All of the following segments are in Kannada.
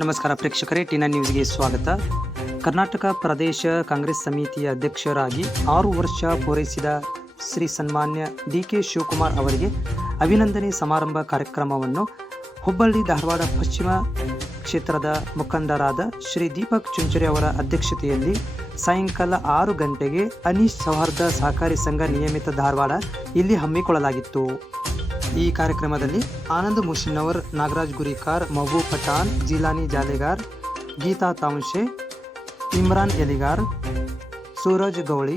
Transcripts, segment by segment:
ನಮಸ್ಕಾರ ಪ್ರೇಕ್ಷಕರೇ, ಟಿ9 ನ್ಯೂಸ್ಗೆ ಸ್ವಾಗತ. ಕರ್ನಾಟಕ ಪ್ರದೇಶ ಕಾಂಗ್ರೆಸ್ ಸಮಿತಿಯ ಅಧ್ಯಕ್ಷರಾಗಿ 6 ವರ್ಷ ಪೂರೈಸಿದ ಶ್ರೀ ಸನ್ಮಾನ್ಯ ಡಿ.ಕೆ. ಶಿವಕುಮಾರ್ ಅವರಿಗೆ ಅಭಿನಂದನೆ ಸಮಾರಂಭ ಕಾರ್ಯಕ್ರಮವನ್ನು ಹುಬ್ಬಳ್ಳಿ ಧಾರವಾಡ ಪಶ್ಚಿಮ ಕ್ಷೇತ್ರದ ಮುಖಂಡರಾದ ಶ್ರೀ ದೀಪಕ್ ಚುಂಚುರೆ ಅವರ ಅಧ್ಯಕ್ಷತೆಯಲ್ಲಿ ಸಾಯಂಕಾಲ 6 ಗಂಟೆಗೆ ಅನೀಶ್ ಸೌಹಾರ್ದ ಸಹಕಾರಿ ಸಂಘ ನಿಯಮಿತ ಧಾರವಾಡ ಇಲ್ಲಿ ಹಮ್ಮಿಕೊಳ್ಳಲಾಗಿತ್ತು. ಈ ಕಾರ್ಯಕ್ರಮದಲ್ಲಿ ಆನಂದ್ ಮುಷಿನ್ನವರ್, ನಾಗರಾಜ್ ಗುರಿಕಾರ್, ಮಹಬೂಬ್ ಪಠಾಣ್, ಜಿಲಾನಿ ಜಾಲೆಗಾರ್, ಗೀತಾ ತಾಂಶೆ, ಇಮ್ರಾನ್ ಎಲಿಗಾರ್, ಸೂರಜ್ ಗೌಳಿ,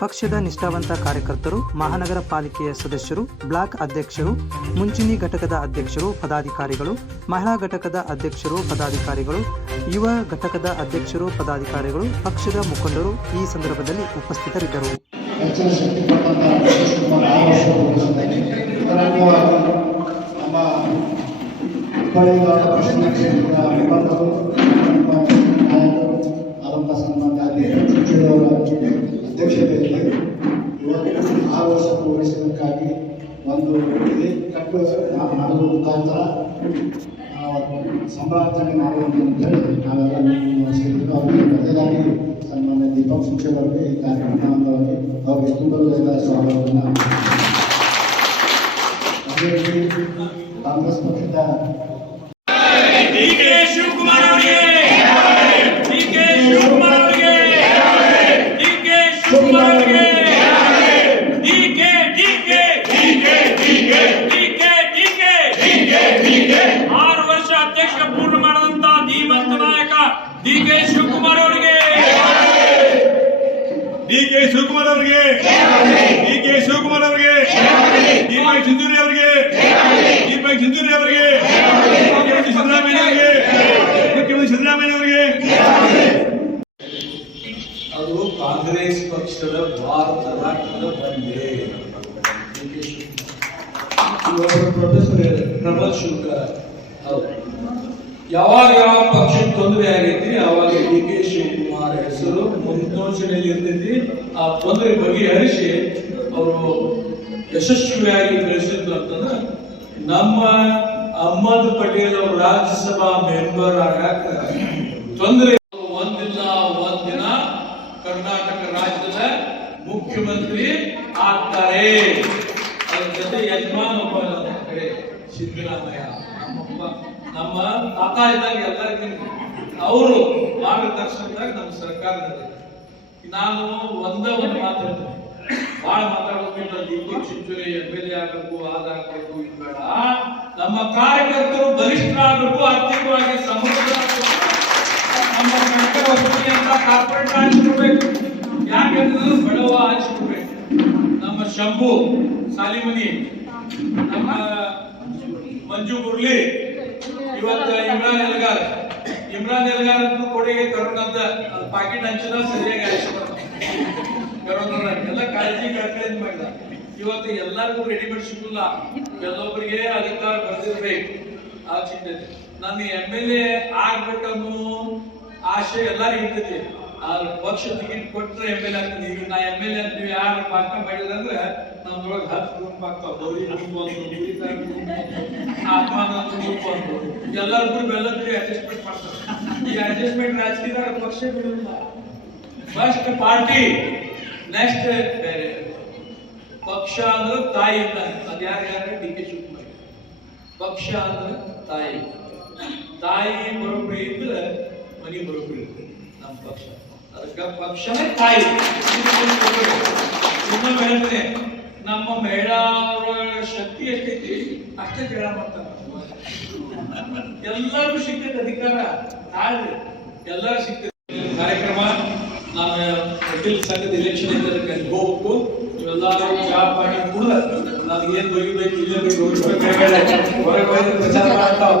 ಪಕ್ಷದ ನಿಷ್ಠಾವಂತ ಕಾರ್ಯಕರ್ತರು, ಮಹಾನಗರ ಪಾಲಿಕೆಯ ಸದಸ್ಯರು, ಬ್ಲಾಕ್ ಅಧ್ಯಕ್ಷರು, ಮುಂಚೂಣಿ ಘಟಕದ ಅಧ್ಯಕ್ಷರು, ಪದಾಧಿಕಾರಿಗಳು, ಮಹಿಳಾ ಘಟಕದ ಅಧ್ಯಕ್ಷರು, ಪದಾಧಿಕಾರಿಗಳು, ಯುವ ಘಟಕದ ಅಧ್ಯಕ್ಷರು, ಪದಾಧಿಕಾರಿಗಳು, ಪಕ್ಷದ ಮುಖಂಡರು ಈ ಸಂದರ್ಭದಲ್ಲಿ ಉಪಸ್ಥಿತರಿದ್ದರು. ನಮ್ಮ ಹುಬ್ಬಳ್ಳಿ ಪಶ್ಚಿಮ ಕ್ಷೇತ್ರದ ಮುಖಂಡರು ಆದಂಥ ಸನ್ಮಾನ್ಯ ಚುಂಚುರೆಯವರ ಅಧ್ಯಕ್ಷತೆಯಲ್ಲಿ ಇವತ್ತು 6 ವರ್ಷ ಪೂರೈಸಿದ್ದಕ್ಕಾಗಿ ಒಂದು ಇದೇ ಕಟ್ಟು ಮಾಡುವ ಮುಖಾಂತರ ಸಂಭಾಷಣೆ ಮಾಡುವಂತ ಹೇಳಿ ನಾವೆಲ್ಲ ಸೇರಿದ್ದು ಅವರಿಗೆ ಮೊದಲಾಗಿ ಸನ್ಮಾನ್ಯ ದೀಪಕ್ ಚುಂಚುರೆ ಅವರಿಗೆ ಈ ಕಾರ್ಯಕ್ರಮದ ಅಂಗವಾಗಿ ಅವರಿಗೆ ತುಂಬಾ ಸ್ವಾಗತವನ್ನು. ಕಾಂಗ್ರೆಸ್ ಪಕ್ಷದ ಡಿ.ಕೆ. ಶಿವಕುಮಾರ್ ಅವರಿಗೆ, ಡಿ.ಕೆ. ಶಿವಕುಮಾರ್ ಅವರಿಗೆ, ಡಿ.ಕೆ. ಶಿವಕುಮಾರ್ ಅವರಿಗೆ, ಡಿ.ಕೆ. ಡಿ.ಕೆ. ಡಿ.ಕೆ. ಡಿ.ಕೆ. ಡಿ.ಕೆ. ಡಿ.ಕೆ. ಡಿ.ಕೆ. ಡಿ.ಕೆ. 6 ವರ್ಷ ಅಧ್ಯಕ್ಷ ಪೂರ್ಣ ಮಾಡಿದಂತ ಧೀಮಂತ ನಾಯಕ ಡಿ.ಕೆ. ಶಿವಕುಮಾರ್ ಅವರಿಗೆ, ಡಿ.ಕೆ. ಶಿವಕುಮಾರ್ ಅವರಿಗೆ, ಡಿ.ಕೆ. ಶಿವಕುಮಾರ್ ಅವರಿಗೆ, ದೀಪಕ್ ಚುಂಚುರೆ ಅವರಿಗೆ, ದೀಪಕ್ ಚುಂಚುರೆ ಅವರಿಗೆ, ಮುಖ್ಯಮಂತ್ರಿ ಸಿದ್ದರಾಮಯ್ಯ ಅವರಿಗೆ, ಮುಖ್ಯಮಂತ್ರಿ ಸಿದ್ದರಾಮಯ್ಯ ಅವರಿಗೆ. ಅದು ಕಾಂಗ್ರೆಸ್ ಪಕ್ಷದ ಭಾರತ ರಾಷ್ಟ್ರದ ಬಂದೆ. ಪ್ರೊಫೆಸರ್ ಪ್ರಬಲ್ ಶುಲ್ಕ ಯಾವಾಗ ಯಾವ ಪಕ್ಷಕ್ಕೆ ತೊಂದರೆ ಆಗೈತಿ ಅವಾಗ ಡಿ.ಕೆ. ಶಿವಕುಮಾರ್ ಹೆಸರು ಮುನ್ಸೂಚನೆಯಲ್ಲಿ ಇರ್ತೈತಿ. ಆ ತೊಂದರೆ ಬಗೆಹರಿಸಿ ಅವರು ಯಶಸ್ವಿಯಾಗಿ ಬೆಳೆಸಿದ್ರು ಅಂತಂದ್ರೆ ನಮ್ಮ ಅಹಮದ್ ಪಟೇಲ್ ಅವರು ರಾಜ್ಯಸಭಾ ಮೆಂಬರ್ ಆಗಾಕ ತೊಂದರೆ ಒಂದಿಲ್ಲ ಒಂದಿನ ಕರ್ನಾಟಕ ರಾಜ್ಯದ ಮುಖ್ಯಮಂತ್ರಿ ಆಗ್ತಾರೆ. ಅದ್ರ ಜೊತೆ ಯಜಮಾನ್ ಒಬ್ಬ ನಮ್ಮ ಕಡೆ ಸಿದ್ದರಾಮಯ್ಯ, ನಮ್ಮ ತಾತ ಇದ್ದಾಗ ಎಲ್ಲರಿಗೂ ಅವರು ಮಾರ್ಗದರ್ಶನದಾಗ ನಮ್ಮ ಸರ್ಕಾರದಲ್ಲಿ ನಾನು ಒಂದು ಮಾತು ಹೇಳ್ತೇನೆ. ಬಹಳ ಮಾತಾಡೋದ್ರಿಂದ ದೀಪಕ್ ಚುಂಚುರೆ ಎಂ.ಎಲ್.ಎ ಆಗಬೇಕು, ಅದಾಗಬೇಕು, ಇದು ಬೇಡ. ನಮ್ಮ ಕಾರ್ಯಕರ್ತರು ಬಲಿಷ್ಠರಾಗಬೇಕು, ಆರ್ಥಿಕವಾಗಿ ಸಮೃದ್ಧ, ನಮ್ಮ ಕನಕ ವಸತಿ ಅಂತ ಕಾರ್ಪೊರೇಟ್ ಹಂಚ್ಕೊಡ್ಬೇಕು. ಯಾಕಂದ್ರೆ ಬಡವ ಹಂಚ್ಕೊಡ್ಬೇಕು. ನಮ್ಮ ಶಂಭು ಸಾಲಿಮನಿ, ನಮ್ಮ ಮಂಜು ಮುರಳಿ, ಇವತ್ತು ಇಮ್ರಾನ್ ಎಲ್ಗಾರ್ ಅಂತೂ ಕೊಡುಗೆ ಕರೋನಾದ ಪಾಕೆಟ್ ಹಂಚಿದ ಸರಿಯಾಗಿ ಹಂಚ್ಕೊಡ್ತಾರೆ. ಕರೋನಾ ಎಲ್ಲ ಕಾಳಜಿ ಕಳ್ಕಳಿಂದ ಮಾಡಿದ. ಇವತ್ತು ಎಲ್ಲರಿಗೂ ರೆಡಿಮೇಡ್ ಸಿಗಲ್ಲ, ಕೆಲವೊಬ್ಬರಿಗೆ ಅಧಿಕಾರ ಬರ್ದಿರ್ಬೇಕು. ಆ ಚಿಂತೆ ನಾನು ಎಂ.ಎಲ್.ಎ ಆಗ್ಬೇಕನ್ನೋ ಆಶೆ ಎಲ್ಲರಿಗೂ ಇರ್ತೈತಿ. ಆ ಪಕ್ಷ ಟಿಕೆಟ್ ಕೊಟ್ಟರೆ ಎಂ.ಎಲ್.ಎ ಆಗ್ತದೆ. ಈಗ ನಾ ಎಂ.ಎಲ್.ಎ ಅಂತ ನೀವು ಯಾರು ಭಾಷಣ ಮಾಡಿದ್ರಂದ್ರೆ ನಮ್ದೊಳಗೆ 10 ಗುಂಪು ಆಗ್ತಾವ. ಗೌರಿ ಗುಂಪು ಅಂತ, ಆತ್ಮಾನಂದ ಗುಂಪು ಅಂತ, ಎಲ್ಲರಿಗೂ ಬೆಲ್ಲದ್ರಿಗೆ ಅಡ್ಜಸ್ಟ್ಮೆಂಟ್ ಮಾಡ್ತಾರೆ. ಈ ಅಡ್ಜಸ್ಟ್ಮೆಂಟ್ ರಾಜಕೀಯದಾಗ ಪಕ್ಷ ಬಿಡುವುದಿಲ್ಲ. ಫಸ್ಟ್ ಪಾರ್ಟಿ, ನೆಕ್ಸ್ಟ್ ಬೇರೆ. ಪಕ್ಷ ಅಂದ್ರೆ ತಾಯಿ ಇಲ್ಲ. ಅದು ಯಾರ್ಯಾರ ಡಿ.ಕೆ. ಶಿವಕುಮಾರ್. ಪಕ್ಷ ಅಂದ್ರೆ ತಾಯಿ, ತಾಯಿ ಬರೋಬ್ಬರಿ ಇದ್ರೆ ಮನಿ ಬರೋಬ್ಬರಿ ಇರ್ತದೆ ನಮ್ಮ ಪಕ್ಷ. ಅದಕ್ಕೆ ಪಕ್ಷನೇ ತಾಯಿ. ಇನ್ನೊಮ್ಮೆ ಹೇಳ್ತೇನೆ, ನಮ್ಮ ಮಹಿಳಾ ಶಕ್ತಿ ಎಷ್ಟೈತಿ ಅಷ್ಟೇ ಜಗಳ ಮಾಡ್ತಾರೆ. ಎಲ್ಲರಿಗೂ ಸಿಗ್ತೈತೆ ಅಧಿಕಾರ, ತಾಳ್ರಿ, ಎಲ್ಲರೂ ಸಿಗ್ತೈತೆ. ಕಾರ್ಯಕ್ರಮ ನಾನು ವಕೀಲ ಸಂಘದ ಎಲೆಕ್ಷನ್ ಇದ್ದದಕ್ಕೆ ಹೋಗ್ಬೇಕು. ನೀವೆಲ್ಲರೂ ಚಾ ಪಾನಿ ಕುಡ್ದ ನನಗೇನು ಬೈಬೇಕು, ಇಲ್ಲೇ ಬೇಕು, ಹೊರಗೆ ಪ್ರಚಾರ ಮಾಡ್ತಾವ.